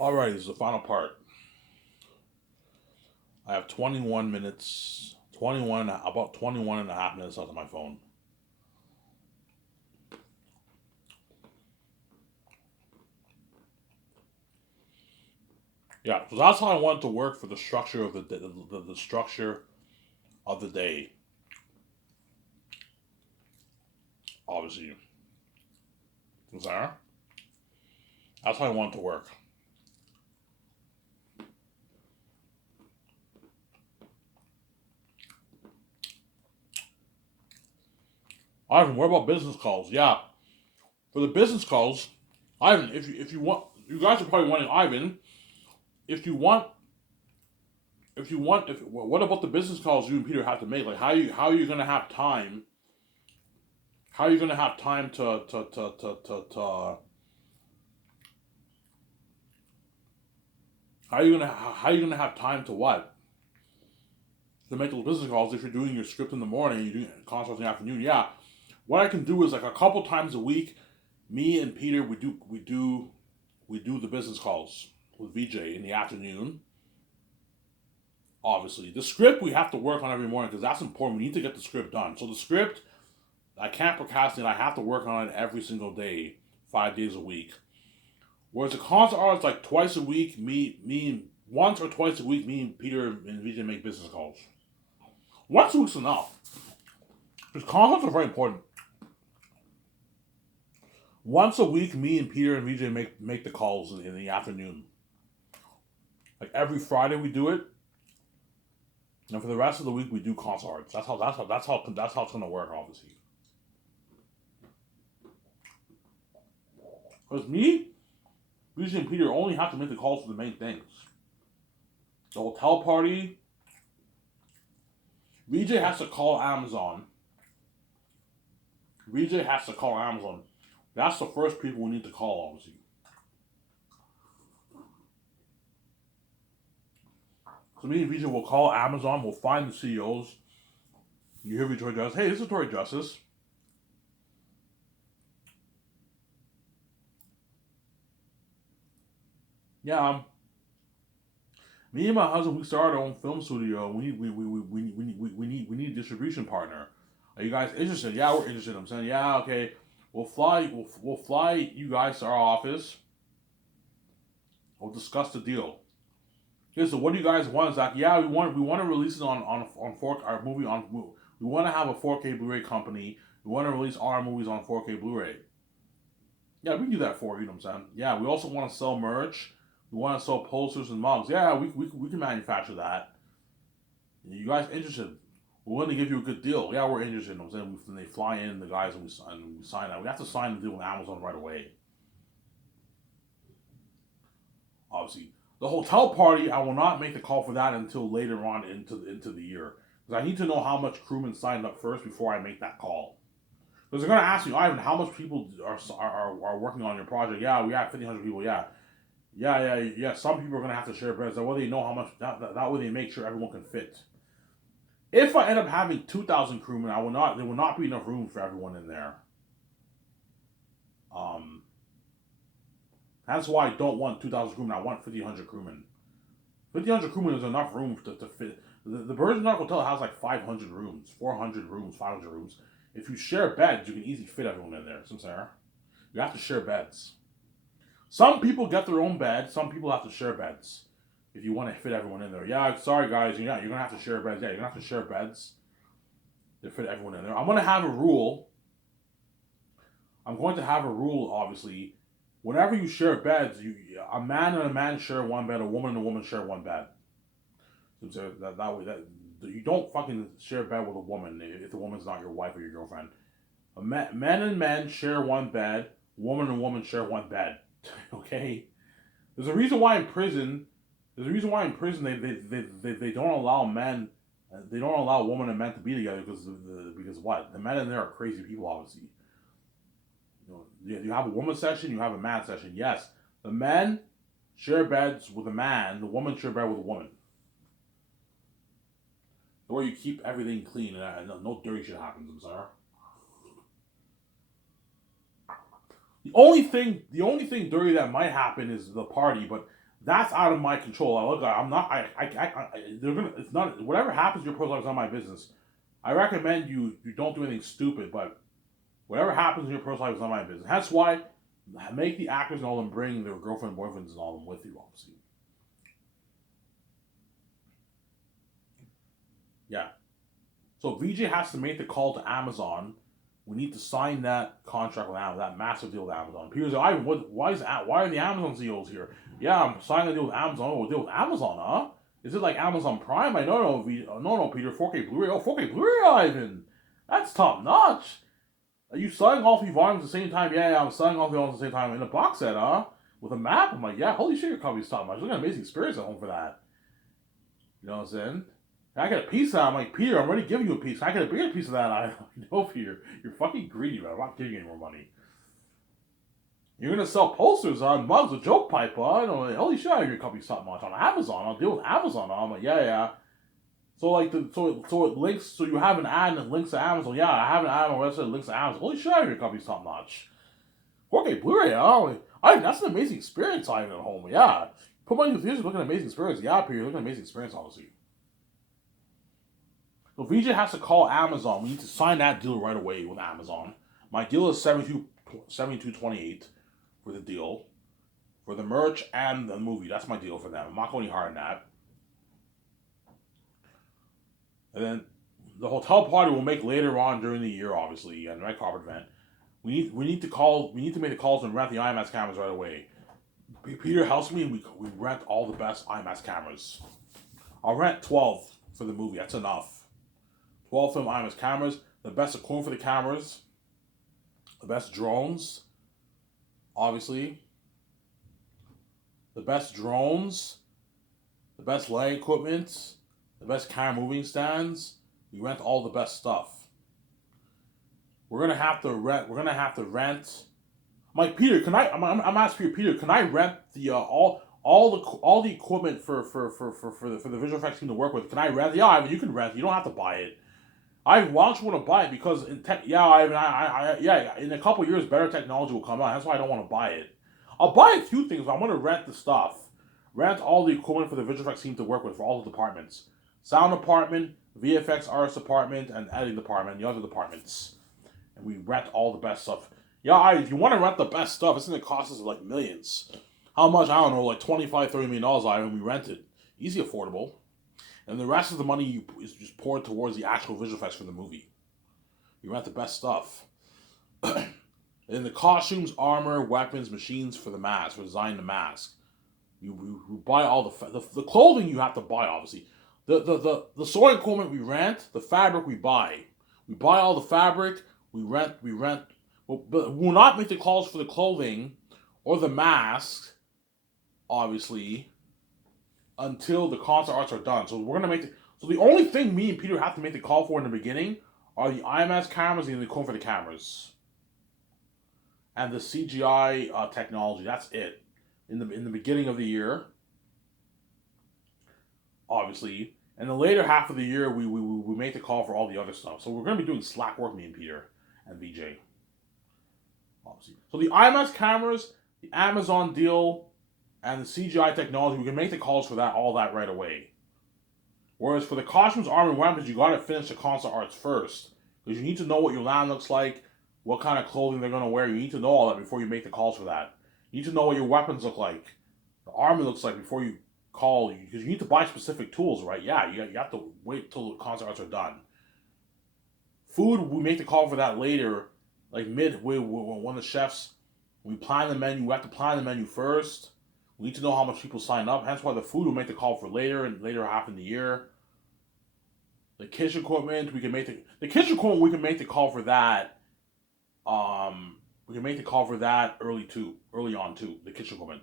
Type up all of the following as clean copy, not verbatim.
Alright, this is the final part. I have 21 minutes, about 21 and a half minutes left on my phone. Yeah, so that's how I want to work for the structure of the structure of the day. Obviously, Sarah, that's how I want it to work. Ivan, what about business calls? Yeah, for the business calls, Ivan, if you want, you guys are probably wondering, Ivan, if you want, if what about the business calls you and Peter have to make? Like, how are you gonna have time? How are you gonna have time how are you gonna have time to what? To make those business calls if you're doing your script in the morning, you're doing consults in the afternoon. Yeah, what I can do is like a couple times a week, me and Peter we do the business calls with VJ in the afternoon. Obviously, the script we have to work on every morning because that's important. We need to get the script done. So the script, I can't procrastinate. I have to work on it every single day, 5 days a week. Whereas the concert art is like twice a week. Once or twice a week. Me and Peter and VJ make business calls. Once a week's enough. Because concerts are very important. Once a week, me and Peter and VJ make the calls in the afternoon. Like every Friday we do it, and for the rest of the week we do concerts. That's how it's gonna work, obviously. Because me, VJ, and Peter only have to make the calls for the main things. The hotel party. VJ has to call Amazon. VJ has to call Amazon. That's the first people we need to call, obviously. So me and VJ will call Amazon. We'll find the CEOs. You hear Victoria Justice? Hey, this is Victoria Justice. Yeah, me and my husband, we started our own film studio. We need a distribution partner. Are you guys interested? Yeah, we're interested. I'm saying, yeah, okay. We'll fly you guys to our office. We'll discuss the deal. Okay, so what do you guys want, Zach? Yeah, we want to release it on our movie on. We want to have a 4K Blu-ray company. We want to release our movies on 4K Blu-ray. Yeah, we can do that for you. You know what I'm saying? Yeah, we also want to sell merch. We want to sell posters and mugs. Yeah, we can manufacture that. You guys interested? We're willing to give you a good deal. Yeah, we're interested. You know what I'm saying? They fly in the guys and we sign that. We have to sign the deal with Amazon right away. Obviously, the hotel party. I will not make the call for that until later on into the year because I need to know how much crewmen signed up first before I make that call. Because they're gonna ask you, Ivan, how much people are working on your project? Yeah, we have 1,500 people. Yeah, yeah. Some people are gonna have to share beds. That way they know how much. That way they make sure everyone can fit. If I end up having 2,000 crewmen, I will not. There will not be enough room for everyone in there. Um, that's why I don't want 2,000 crewmen. I want 1,500 crewmen. 1,500 crewmen is enough room to fit. The Virgin Dark Hotel has like 500 rooms, 400 rooms, 500 rooms. If you share beds, you can easily fit everyone in there. Sarah, you have to share beds. Some people get their own bed. Some people have to share beds. If you want to fit everyone in there, yeah. Sorry guys, you're gonna have to share beds. Yeah, you're gonna have to share beds to fit everyone in there. I'm gonna have a rule. I'm going to have a rule, obviously. Whenever you share beds, a man and a man share one bed, a woman and a woman share one bed. So that way, that you don't fucking share a bed with a woman if the woman's not your wife or your girlfriend. Men and men share one bed. Woman and woman share one bed. Okay. There's a reason why in prison. They don't allow men. They don't allow women and men to be together because what? The men in there are crazy people, obviously. You have a woman session, you have a man session. Yes, the men share beds with a man, the woman share bed with a woman. Or you keep everything clean and no dirty shit happens. I'm sorry. The only thing dirty that might happen is the party, but That's out of my control. Look, I'm not. They're gonna. It's not. Whatever happens to your personal life is not my business. I recommend you don't do anything stupid, but whatever happens in your personal life is not my business. That's why make the actors and all them bring their girlfriend, boyfriends, and all them with you. Obviously, yeah. So VJ has to make the call to Amazon. We need to sign that contract with Amazon, that massive deal with Amazon. Peter's like, why are the Amazon CEOs here? Yeah, I'm signing a deal with Amazon. Oh, a deal with Amazon, huh? Is it like Amazon Prime? I don't know. No, Peter. 4K Blu-ray. Oh, 4K Blu-ray, Ivan. That's top notch. Are you selling all three volumes at the same time? Yeah, I'm selling all three volumes at the same time in a box set, huh? With a map. I'm like, yeah, holy shit, your company's top notch. Look at an amazing experience at home for that. You know what I'm saying? I get a piece of that. I'm like, Peter, I'm already giving you a piece. I get a bigger piece of that. I know, Peter. You're fucking greedy, man. I'm not giving you any more money. You're gonna sell posters on mugs with joke pipe on. I'm like, holy shit, your company's top notch on Amazon. I'll deal with Amazon. I'm like, yeah. So like so it links. So you have an ad and it links to Amazon. Yeah, I have an ad on my website that links to Amazon. Holy shit, your company's top notch. 4K Blu-ray. That's an amazing experience. I have at home. Yeah. Put money in the theaters. Look at an amazing experience. Yeah, Peter. Look at an amazing experience. Obviously. So VJ has to call Amazon. We need to sign that deal right away with Amazon. My deal is 72.28 for the deal. For the merch and the movie. That's my deal for them. I'm not going any harder than that. And then the hotel party we'll make later on during the year, obviously, and the red carpet event. We need to make the calls and rent the IMAX cameras right away. Peter helps me and we rent all the best IMAX cameras. I'll rent 12 for the movie. That's enough. 12 film IMAX cameras, the best equipment for the cameras, the best drones, obviously, the best drones, the best lighting equipment, the best camera moving stands. We rent all the best stuff. We're gonna have to rent. I'm like, Peter, can I? I'm asking Peter, can I rent the all the equipment for the visual effects team to work with? Can I rent? Yeah, I mean, you can rent. You don't have to buy it. Why don't you want to buy it? Because yeah, in a couple years, better technology will come out. That's why I don't want to buy it. I'll buy a few things, but I'm gonna rent the stuff. Rent all the equipment for the visual effects team to work with for all the departments, sound department, VFX artist department, and editing department, and the other departments. And we rent all the best stuff. Yeah, if you want to rent the best stuff, it's gonna cost us like millions. How much? I don't know, like $25-30 million. And we rent it, easy, affordable. And the rest of the money is just poured towards the actual visual effects for the movie. You rent the best stuff. And the costumes, armor, weapons, machines for the mask, for designing the mask. You buy all the clothing you have to buy, obviously. The sewing equipment we rent, the fabric we buy. We buy all the fabric, we rent. But we will not make the calls for the clothing or the masks, obviously, until the concert arts are done. So we're gonna so the only thing me and Peter have to make the call for in the beginning are the IMAX cameras and the equipment for the cameras, and the CGI technology. That's it. In the beginning of the year, obviously, and the later half of the year we make the call for all the other stuff. So we're gonna be doing slack work, me and Peter and VJ, obviously. So the IMAX cameras, the Amazon deal, and the CGI technology, we can make the calls for all that right away. Whereas for the costumes, armor, and weapons, you gotta finish the concert arts first. Because you need to know what your land looks like, what kind of clothing they're gonna wear. You need to know all that before you make the calls for that. You need to know what your weapons look like, the armor looks like before you call. Because you need to buy specific tools, right? Yeah, you have to wait till the concert arts are done. Food, we make the call for that later, like midway when the chefs, we plan the menu. We have to plan the menu first. We need to know how much people sign up. Hence why the food will make the call for later and later half in the year. The kitchen equipment, we can make the kitchen equipment. We can make the call for that. We can make the call for that early on too. The kitchen equipment.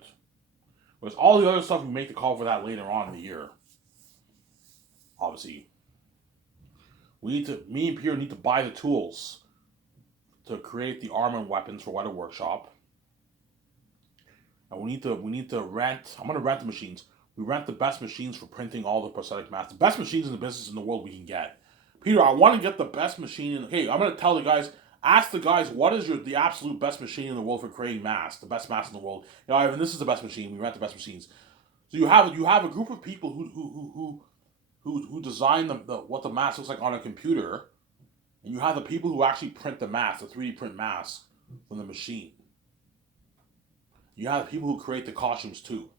Whereas all the other stuff, we make the call for that later on in the year. Obviously, me and Peter need to buy the tools to create the armor and weapons for Weta Workshop. And we need to rent. I'm gonna rent the machines. We rent the best machines for printing all the prosthetic masks. The best machines in the business in the world we can get. Peter, I want to get the best machine. Hey, I'm gonna tell the guys. Ask the guys what is the absolute best machine in the world for creating masks. The best mask in the world. Ivan, this is the best machine. We rent the best machines. So you have a group of people who design the what the mask looks like on a computer, and you have the people who actually print the mask, the 3D print mask from the machine. You have the people who create the costumes too.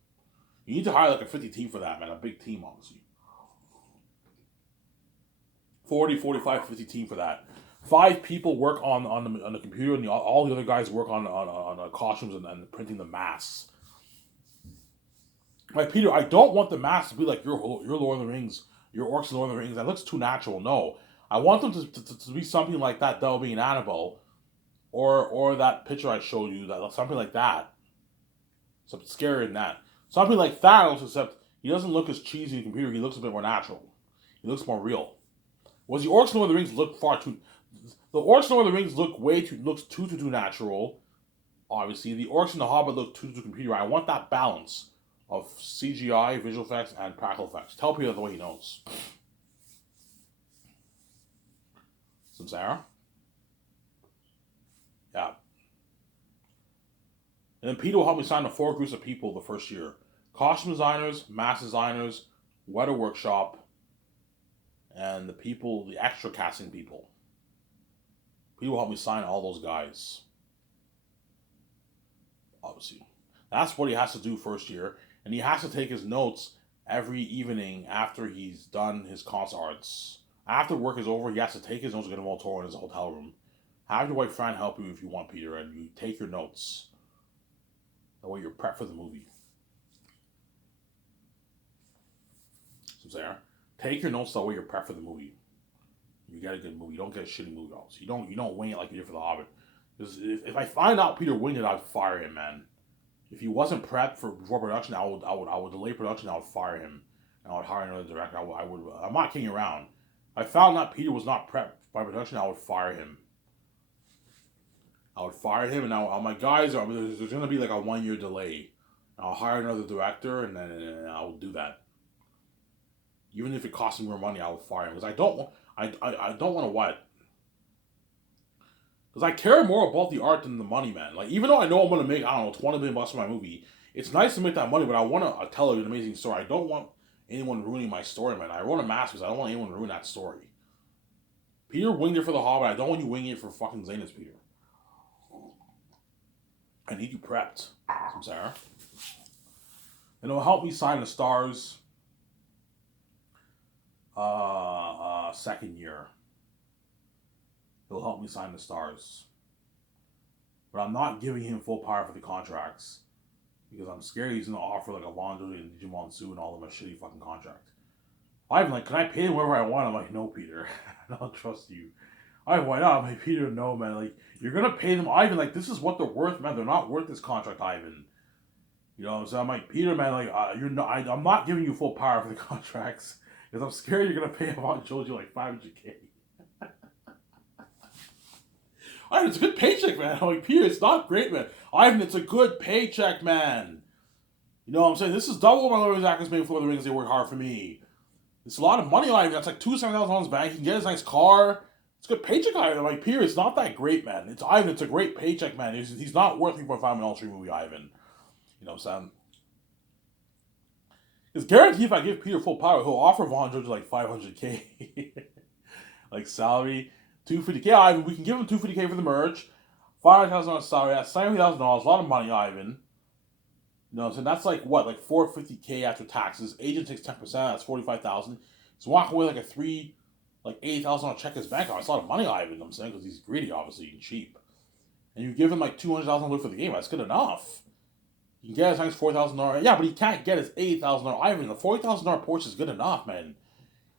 You need to hire like a 50 team for that, man. A big team, honestly. 40, 45, 50 team for that. 5 people work on the computer, and all the other guys work on the costumes and printing the masks. Like Peter, I don't want the masks to be like your Lord of the Rings, your Orcs and Lord of the Rings. That looks too natural. No, I want them to be something like that. That'll be an Annabelle, or that picture I showed you. That something like that. Something scarier than that. Something like Thanos, except he doesn't look as cheesy in the computer. He looks a bit more natural. He looks more real. Was the Orcs and Lord of the Rings look far too? The Orcs and Lord of the Rings looks too natural. Obviously, the Orcs and the Hobbit look too computer. I want that balance of CGI, visual effects, and practical effects. Tell Peter the way he knows. Some Sarah? Yeah. And then Peter will help me sign the 4 groups of people the first year. Costume designers, mask designers, weather workshop, and the extra casting people. Peter will help me sign all those guys. Obviously. That's what he has to do first year. And he has to take his notes every evening after he's done his concert arts. After work is over, he has to take his notes and get them all tour in his hotel room. Have your wife Fran help you if you want, Peter, and you take your notes. That way you're prepped for the movie. So there. Take your notes that way you're prepped for the movie. You get a good movie. You don't get a shitty movie. Also. You don't wing it like you did for The Hobbit. If I find out Peter winged it, I'd fire him, man. If he wasn't prepped before production, I would delay production. I would fire him, and I would hire another director. I'm not kidding around. If I found out Peter was not prepped by production, I would fire him. And now my guys there's gonna be like a 1 year delay. I'll hire another director, and then I will do that. Even if it costs me more money, I will fire him because I don't want to what. Because I care more about the art than the money, man. Like, even though I know I'm going to make, I don't know, $20 million for my movie, it's nice to make that money, but I want to tell an amazing story. I don't want anyone ruining my story, man. I wrote a masterpiece. I don't want anyone to ruin that story. Peter winged it for The Hobbit. I don't want you winging it for fucking Zanus, Peter. I need you prepped, from Sarah. And it'll help me sign the stars second year. It'll help me sign the stars. But I'm not giving him full power for the contracts. Because I'm scared he's going to offer like a Londo and Digimon Su and all of them a shitty fucking contract. I'm like, can I pay him whatever I want? I'm like, no, Peter. I don't trust you. Why not? I'm like, Peter, no, man. Like, you're going to pay them, Ivan. Like, this is what they're worth, man. They're not worth this contract, Ivan. You know, so I'm like, Peter, man, like, I'm not giving you full power for the contracts. Because I'm scared you're going to pay Ivan Joji like $500K. Ivan, it's a good paycheck, man. I'm like, Peter, it's not great, man. Ivan, it's a good paycheck, man. You know what I'm saying? This is double what my Lord of the Rings actors made for the Rings. They work hard for me. It's a lot of money, Ivan. That's like $2,000 bank. He can get his nice car. It's a good paycheck, Ivan. I'm like, Peter, it's not that great, man. It's Ivan. It's a great paycheck, man. He's not worth $3.5 million movie, Ivan. You know what I'm saying? It's guaranteed if I give Peter full power, he'll offer Von George like $500K. Like salary. $250K, Ivan. We can give him $250K for the merch. $500,000 salary. That's $70,000. A lot of money, Ivan. You know what I'm saying? That's like what? Like $450K after taxes. Agent takes 10%. That's $45,000. He's walking away like $80,000 check his bank account. That's a lot of money, Ivan. You know what I'm saying? Because he's greedy, obviously, and cheap. And you give him like $200,000 for the game. That's good enough. You can get his nice $4,000. Yeah, but he can't get his $80,000. Ivan, the $40,000 Porsche is good enough, man.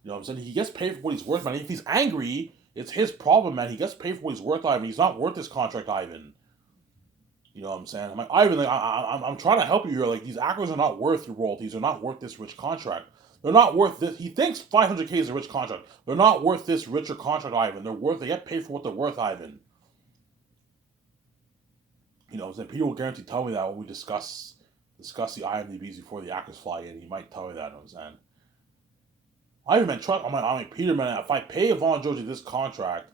You know what I'm saying? He gets paid for what he's worth, man. If he's angry, it's his problem, man. He gets paid for what he's worth, Ivan. He's not worth this contract, Ivan. You know what I'm saying? I'm like, Ivan, like, I'm trying to help you here. Like, these actors are not worth your royalties. They're not worth this rich contract. They're not worth this. He thinks $500K is a rich contract. They're not worth this richer contract, Ivan. They get paid for what they're worth, Ivan. You know what I'm saying? Peter will guarantee tell me that when we discuss the IMDb's before the actors fly in. He might tell me that, you know what I'm saying? Ivan, man, trust. I'm like, Peter, man, if I pay Von George this contract,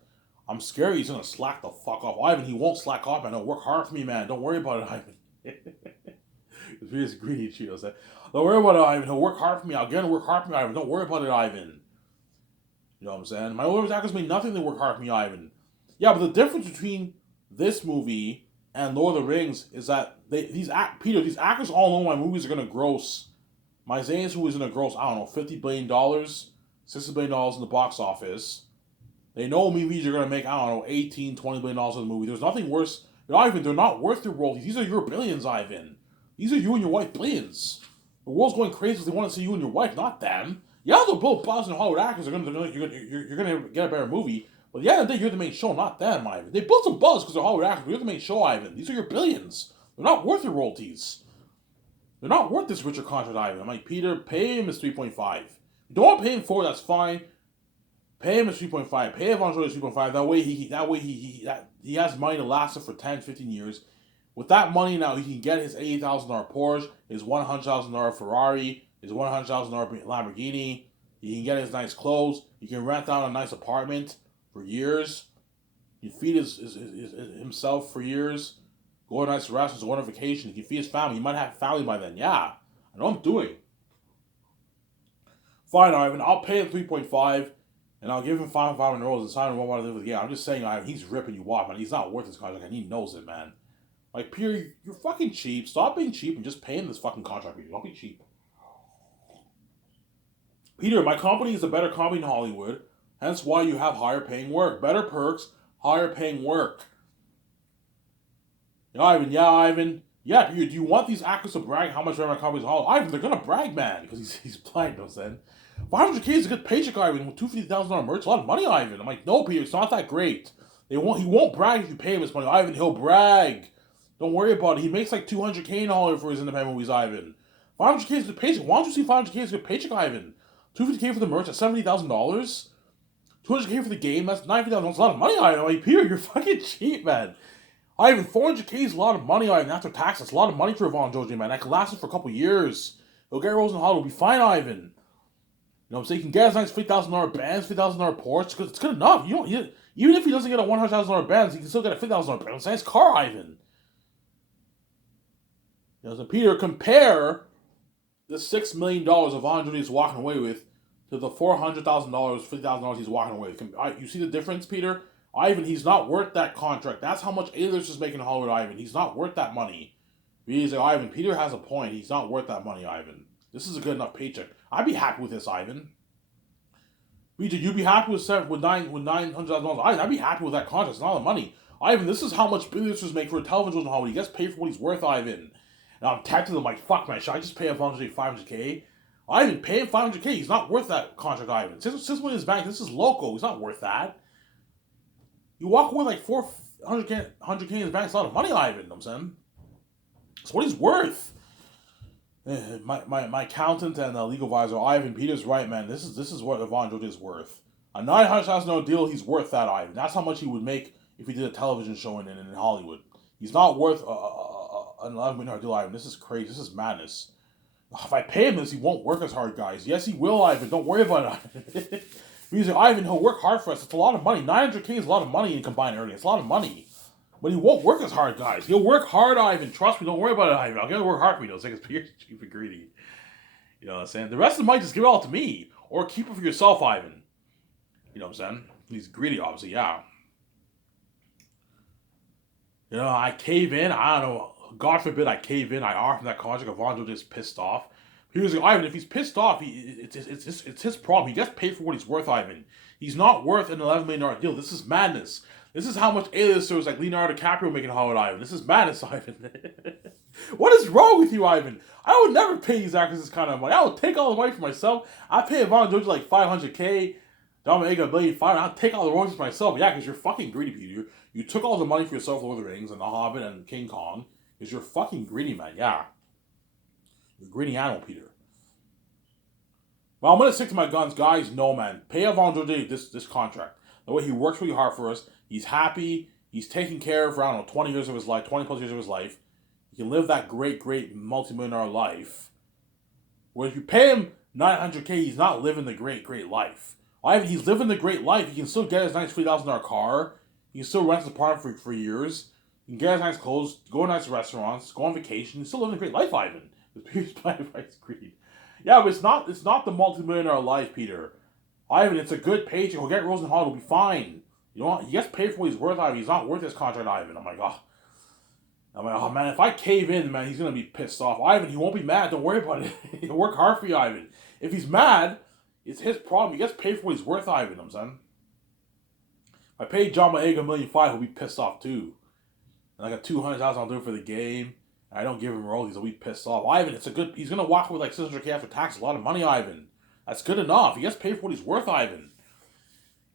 I'm scared he's gonna slack the fuck off. Ivan, he won't slack off, man. He'll work hard for me, man. Don't worry about it, Ivan. He's greedy Cheetos. Don't worry about it, Ivan. He'll work hard for me. I'll get him to work hard for me, Ivan. Don't worry about it, Ivan. You know what I'm saying? My older actors mean nothing to work hard for me, Ivan. Yeah, but the difference between this movie and Lord of the Rings is that these actors all know my movies are gonna gross. My Zayn's movie is gonna gross, I don't know, $50 billion, $60 billion in the box office. They know movies are gonna make, I don't know, $18, $20 billion in the movie. There's nothing worse. Ivan, they're not worth your royalties. These are your billions, Ivan. These are you and your wife billions. The world's going crazy because they want to see you and your wife, not them. Yeah, they'll both buzz and Hollywood actors. You're gonna get a better movie. But at the end of the day, you're the main show, not them, Ivan. They built some buzz because they're Hollywood actors. But you're the main show, Ivan. These are your billions. They're not worth your royalties. They're not worth this richer contract, Ivan. I'm like, Peter, pay him his 3.5. You don't want to pay him 4, that's fine. Pay him his 3.5. Pay Evan Jordan his 3.5. That way he has money to last him for 10, 15 years. With that money now, he can get his $80,000 Porsche, his $100,000 Ferrari, his $100,000 Lamborghini. He can get his nice clothes. He can rent out a nice apartment for years. He can feed himself for years. Go to nice restaurants, go on vacation. He can feed his family. He might have family by then. Yeah, I know I'm doing. Fine, Ivan. I'll pay him 3.5, and I'll give him €500 and sign him one to live with. Yeah, I'm just saying, Ivan. He's ripping you off, man. He's not worth this contract, and he knows it, man. Like, Peter, you're fucking cheap. Stop being cheap and just pay him this fucking contract. Peter. Don't be cheap. Peter, my company is a better company in Hollywood. Hence why you have higher paying work. Better perks, higher paying work. Ivan, yeah, Peter, do you want these actors to brag how much my company is in Hollywood? Ivan, they're gonna brag, man, because he's blind, you know what I'm saying? $500K is a good paycheck, Ivan, with $250,000 merch, a lot of money, Ivan. I'm like, no, Peter, it's not that great. He won't brag if you pay him his money. Ivan, he'll brag. Don't worry about it. He makes like $200K in Hollywood for his independent movies, Ivan. $500K is a good paycheck. Why don't you see $500K as a good paycheck, Ivan? $250K for the merch, that's $70,000. $200K for the game, that's $90,000. That's a lot of money, Ivan. I'm like, Peter, you're fucking cheap, man. Ivan, $400K is a lot of money, Ivan. After tax, that's a lot of money for Evan Joji, man. That could last him for a couple years. He'll get Rose in Hollywood. Will be fine, Ivan. You know what I'm saying? He can get his nice $50,000 Benz, $50,000 Porsche. It's good enough. Even if he doesn't get a $100,000 Benz, he can still get a $50,000 Benz. It's a nice car, Ivan. You know, so Peter, compare the $6 million Evan Joji is walking away with to the $400,000, $50,000 he's walking away with. You see the difference, Peter? Ivan, he's not worth that contract. That's how much A-list is making in Hollywood, Ivan. He's not worth that money. He's like, Ivan, Peter has a point. He's not worth that money, Ivan. This is a good enough paycheck. I'd be happy with this, Ivan. Peter, you'd be happy with $900,000. Ivan, I'd be happy with that contract. It's not the money. Ivan, this is how much A-listers make for a television in Hollywood. He gets paid for what he's worth, Ivan. And I'm tempted to like, fuck, man, should I just pay him $500K? Ivan, pay him $500K. He's not worth that contract, Ivan. Since when his bank, this is local. He's not worth that. You walk away like $100K in his bank. It's a lot of money, Ivan. You know what I'm saying? It's what he's worth. My accountant and legal advisor, Ivan, Peter's right, man. This is what Evan Joji is worth. A $900,000 deal, he's worth that, Ivan. That's how much he would make if he did a television show in Hollywood. He's not worth an $11 million deal, Ivan. This is crazy. This is madness. If I pay him this, he won't work as hard, guys. Yes, he will, Ivan. Don't worry about it. He's like, Ivan, he'll work hard for us. It's a lot of money. $900K is a lot of money in combined earnings. It's a lot of money. But he won't work as hard, guys. He'll work hard, Ivan. Trust me. Don't worry about it, Ivan. I'll get to work hard for you. It's like it's cheap and greedy. You know what I'm saying? The rest of the money, just give it all to me. Or keep it for yourself, Ivan. You know what I'm saying? He's greedy, obviously, yeah. You know, I cave in. I don't know. God forbid I cave in. I offer him that contract. Evan Joji is pissed off. He was like, Ivan, if he's pissed off, it's his problem. He gets paid for what he's worth, Ivan. He's not worth an $11 million deal. This is madness. This is how much A-listers like Leonardo DiCaprio make in Hollywood, Ivan. This is madness, Ivan. What is wrong with you, Ivan? I would never pay these actors this kind of money. I would take all the money for myself. I pay Evan Joji like $500K. Dominic $1.5 million. I'll take all the royalties for myself. Yeah, because you're fucking greedy, Peter. You took all the money for yourself, Lord of the Rings and The Hobbit and King Kong. Because you're fucking greedy, man. Yeah. You're a greedy animal, Peter. Well, I'm going to stick to my guns. Guys, no, man. Pay Evan Joji this contract. The way he works really hard for us. He's happy. He's taking care of, I don't know, 20 years of his life, 20 plus years of his life. He can live that great multi-millionaire life. Where if you pay him $900K, he's not living the great life. Ivan, he's living the great life. He can still get his nice $3,000 car. He can still rent his apartment for years. He can get his nice clothes, go to nice restaurants, go on vacation. He's still living a great life, Ivan. He's playing Vice Greed. Yeah, but it's not the multi-millionaire life, Peter. Ivan, it's a good paycheck. He'll get Rosenthal. It'll be fine. You know what? He gets paid for what he's worth, Ivan. He's not worth his contract, Ivan. I'm like, oh man, if I cave in, man, he's gonna be pissed off. Ivan, he won't be mad. Don't worry about it. He'll work hard for you, Ivan. If he's mad, it's his problem. He gets paid for what he's worth, Ivan. I'm saying. If I paid John Maega $1.5 million, he'll be pissed off too. And I got $200,000 I'll do for the game. And I don't give him royalties. He'll be pissed off. Ivan, it's a good. He's gonna walk with like $600K after tax. A lot of money, Ivan. That's good enough. He gets paid for what he's worth, Ivan.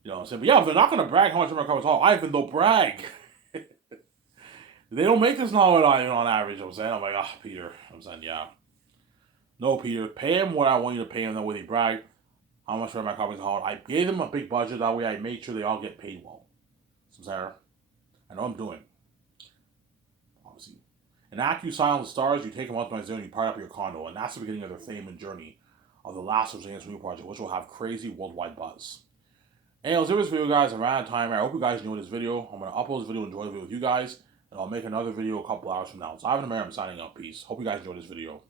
You know what I'm saying? But yeah, if they're not gonna brag how much they're gonna cover all, Ivan, they'll brag. They don't make this now on average. I'm saying, I'm like, Peter. I'm saying, yeah. No, Peter, pay him what I want you to pay him. That way they brag how much for my company's hard. I gave them a big budget. That way I made sure they all get paid well. So, Sarah, I know I'm doing. Obviously. And after you sign on the stars, you take them out to my zone, you part up your condo. And that's the beginning of their fame and journey of the Last of Us New project, which will have crazy worldwide buzz. Anyways, this video, guys. I'm out of time. I hope you guys enjoyed this video. I'm going to upload this video and enjoy the video with you guys. And I'll make another video a couple hours from now. So, Ivan Amir, I'm signing out. Peace. Hope you guys enjoyed this video.